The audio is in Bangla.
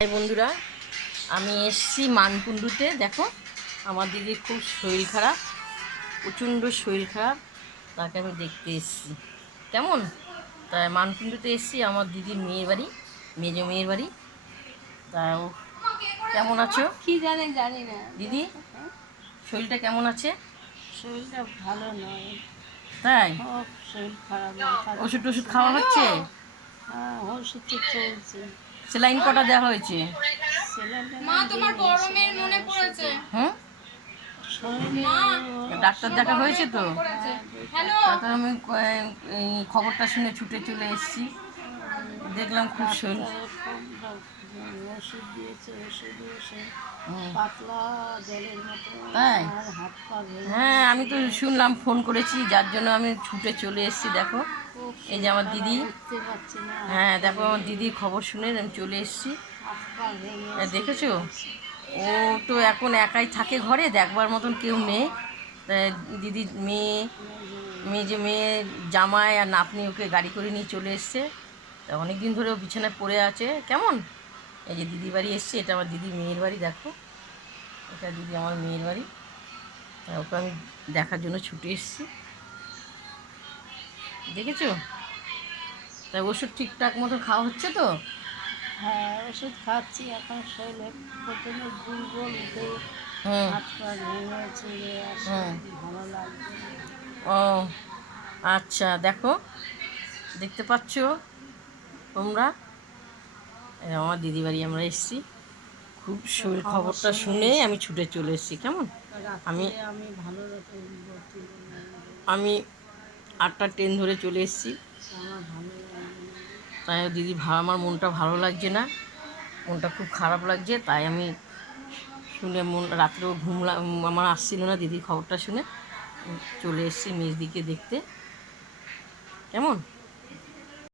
হাই বন্ধুরা, আমি এসছি মানকুণ্ডুতে। দেখো, আমার দিদির খুব শরীর খারাপ, প্রচণ্ড শরীর খারাপ, তাকে আমি দেখতে এসছি। কেমন? তাই মানকুণ্ডুতে এসছি আমার দিদির মেয়ের বাড়ি, মেজো মেয়ের বাড়ি। তাও কেমন আছো? কি জানি না দিদি, শরীরটা কেমন আছে? শরীরটা ভালো নয়, তাই খুব শরীর খারাপ। ওষুধ টষুধ খাওয়া হচ্ছে? হ্যাঁ, ওষুধ তো চলছে। সেলাইন কটা দেওয়া হয়েছে? মা, তোমার গরমের মনে পড়েছে। হুম, ডাক্তার দেখা হয়েছে তো? তারপর আমি এই খবরটা শুনে ছুটে চলে এসেছি, দেখলাম খুব শরীর। ওষুধ দিয়েছে, ওষুধ পাতলা জলের মতো, তাই? হাত পা হ্যাঁ, আমি তো শুনলাম, ফোন করেছি, যার জন্য আমি ছুটে চলে এসেছি। দেখো, এই যে আমার দিদি। উঠতে পারছি না। হ্যাঁ, দেখো আমার দিদির খবর শুনে আমি চলে এসেছি। দেখেছো, ও তো এখন একাই থাকে ঘরে, দেখবার মতন কেউ নেই। দিদির মেয়ে মেয়ে জামাই আর নাতনি ওকে গাড়ি করে নিয়ে চলে এসছে। তা অনেক দিন ধরে ও বিছানায় পড়ে আছে। কেমন? এই যে দিদি বাড়ি এসছে, এটা আমার দিদি মেয়ের বাড়ি। দেখো, এটা দিদি আমার মেয়ের বাড়ি। ওকে আমি দেখার জন্য ছুটে এসেছি। দেখেছো? তাই ওষুধ ঠিকঠাক মতো খাওয়া হচ্ছে তো? হ্যাঁ, ওষুধ খাচ্ছি। এখন শরীরে প্রথমে দুর্বল উঠে হাত পা ভেঙে ছিঁড়ে আসে, ভালো লাগছে। ও আচ্ছা, দেখো, দেখতে পাচ্ছ তোমরা, আমার দিদি বাড়ি আমরা এসেছি। খুব শরীর খবরটা শুনে আমি ছুটে চলে এসেছি। কেমন? আমি ভালো আমি 8টা ট্রেন ধরে চলে এসেছি। তাই দিদি আমার মনটা ভালো লাগছে না, মনটা খুব খারাপ লাগছে। তাই আমি শুনে রাত্রেও আমার আসছিল না। দিদির খবরটা শুনে চলে এসেছি মেজদিকে দেখতে। কেমন?